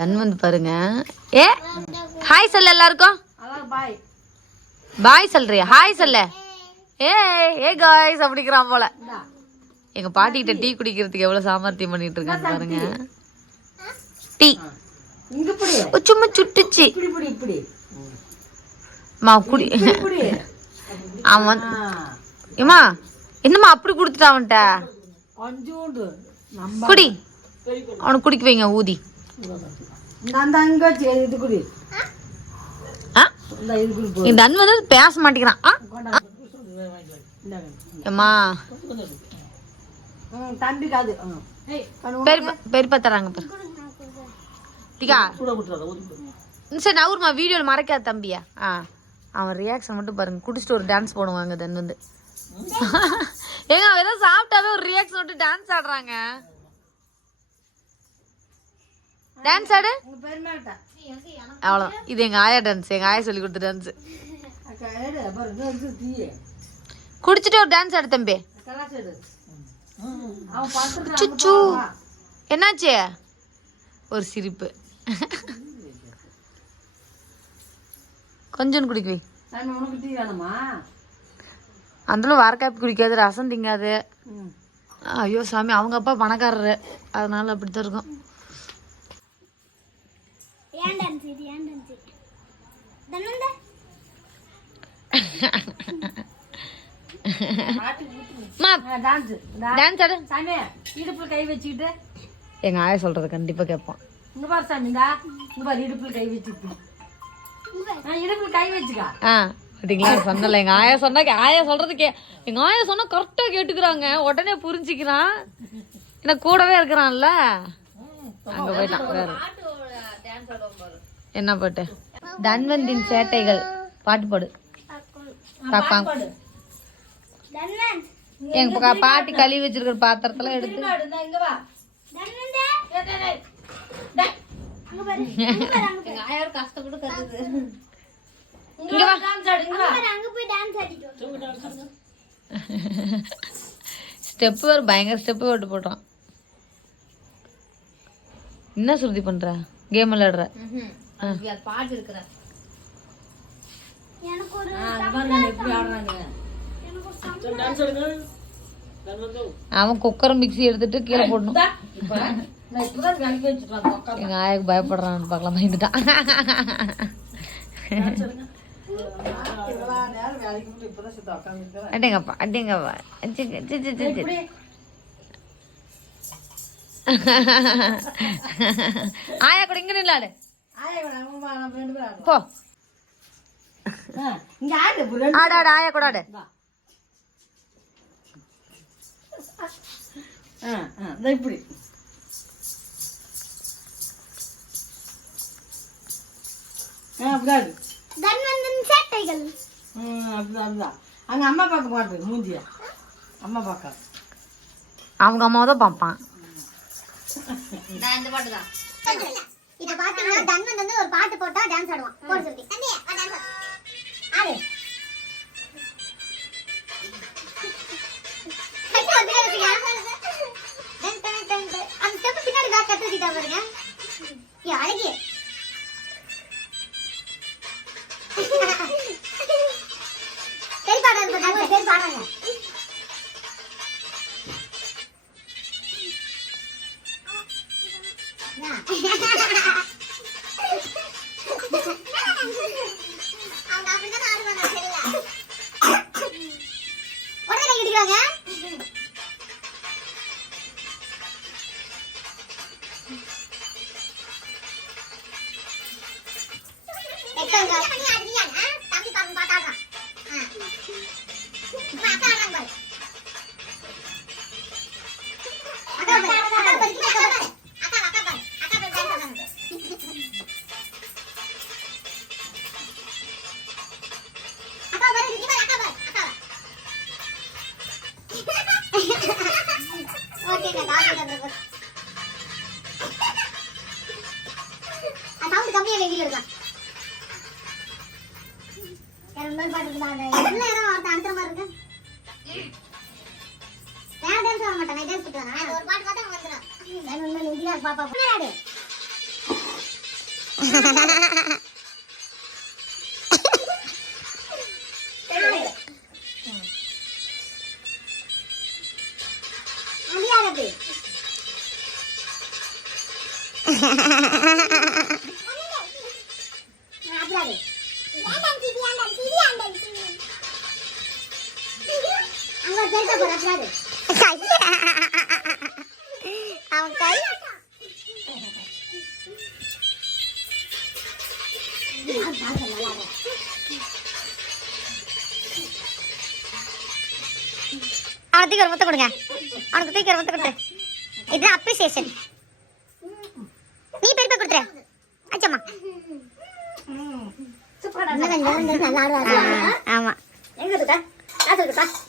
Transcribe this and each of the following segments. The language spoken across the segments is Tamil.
வந்து பாருங்க. ஏ ஹாய் சொல்ல எல்லாருக்கும். பாய் பாய் சொல்றியா? ஹாய் சொல்ல. ஏ ஏ காய்ஸ் அப்படிங்கிறான் போல. எங்க பாட்டிகிட்ட டீ குடிக்கிறதுக்கு எவ்வளவு சாமர்த்தியம் பண்ணிட்டு இருக்காங்க பாருங்க. டீ சும்மா சுட்டுச்சு மா குடி. அவன் ஏமா என்னம்மா அப்படி குடுத்துட்டா அவன்கிட்ட. குடி அவனுக்கு குடிக்க வைங்க ஊதி. இந்த அன்பு வந்து பேச மாட்டேங்கிறான். ஏமா பெரியப்பா தராங்க பாரு. சரி நவுருமா வீடியோல மறைக்காத தம்பியா. அவன் ரியாக்ஷன் மட்டும் பாருங்க. குடிச்சிட்டு ஒரு டான்ஸ் போடுவாங்க. தன் வந்து ஏங்க அவன் ஏதோ சாப்பிட்டாவே ஒரு ரியாக்ஷன் மட்டும் டான்ஸ் ஆடுறாங்க. டான்ஸ் ஆடு. அவ்வளோதான். இது எங்க ஆயா டான்ஸ். எங்க ஆயா சொல்லி கொடுத்த டான்ஸ். குடிச்சிட்டு ஒரு டான்ஸ் ஆடு தம்பி. என்னாச்சு? ஒரு சிரிப்பு. கொஞ்சம் குடிக்குவி. அந்த வாரக்காப்பி குடிக்காது, ரசம் திங்காது. ஐயோ சாமி, அவங்க அப்பா பணக்காரரு, அதனால அப்படித்தான் இருக்கும். எங்க ஆயா சொல்றது கண்டிப்பா கேட்பான். சொன்னல எங்க ஆயா சொன்னா, ஆயா சொல்றது எங்க ஆயா சொன்னா கரெக்டா கேட்டுக்கிறாங்க. உடனே புரிஞ்சுக்கிறான். என்ன கூடவே இருக்கிறான்ல. அங்க போயிட்டான். வேற என்ன பாட்டு? தன்வந்தின் சேட்டைகள் பாட்டு பாடு பாப்பாங்க. எங்க பாட்டி கழுவி வச்சிருக்கிற பாத்திரத்துல எடுத்து ஸ்டெப் வேறு பயங்கர ஸ்டெப்பு போட்டு போட்டான். என்ன சுருதி பண்ற? கேம் விளையாடுற? பாட்டு இருக்கிற அவன் குக்கர் மிக்ஸி எடுத்துட்டு கீழே போடணும். எங்க ஆயாக்கு பயப்படுறான்னு பார்க்கலாம். பயந்துட்டான். அடேங்கப்பா அடேங்கப்பா. ஆயா கூட இங்க நில்லாடு போ. ஆடு ஆடு ஆயா கூட ஆடு. இப்படி அங்க அம்மா பார்க்க மாட்டேன் மூஞ்சியா. அம்மா பார்க்க அவங்க அம்மாவை தான் பார்ப்பான். இந்த பாட்டு தான். இத பாத்தீங்கன்னா தன்வந்த் வந்து ஒரு பாட்டு போட்டா டான்ஸ் ஆடுவான். போடு சொல்லி தம்பி டான்ஸ் ஆடு. அந்த ஸ்டெப் பின்னாடி பேக் கத்து வச்சிட்டா பாருங்க. ஏ அழகி. சரி பாடுறது பாருங்க. சரி பாடுங்க. பாப்பா அவன் கை அவனுக்கு ஒரு முத்தம் கொடுங்க. அவனுக்கு தூக்கி ஒரு முத்தம் கொடுத்துரு. இதுதான் அப்ரிசியேஷன். நீ பெருப்பை கொடுத்துரு. அச்சம்மா ஆமா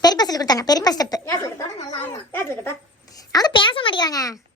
பெரியப்பா சொல்லி கொடுத்தாங்க. பெரியப்பா ஸ்டெப் அவன் பேச மாட்டேங்கிறாங்க.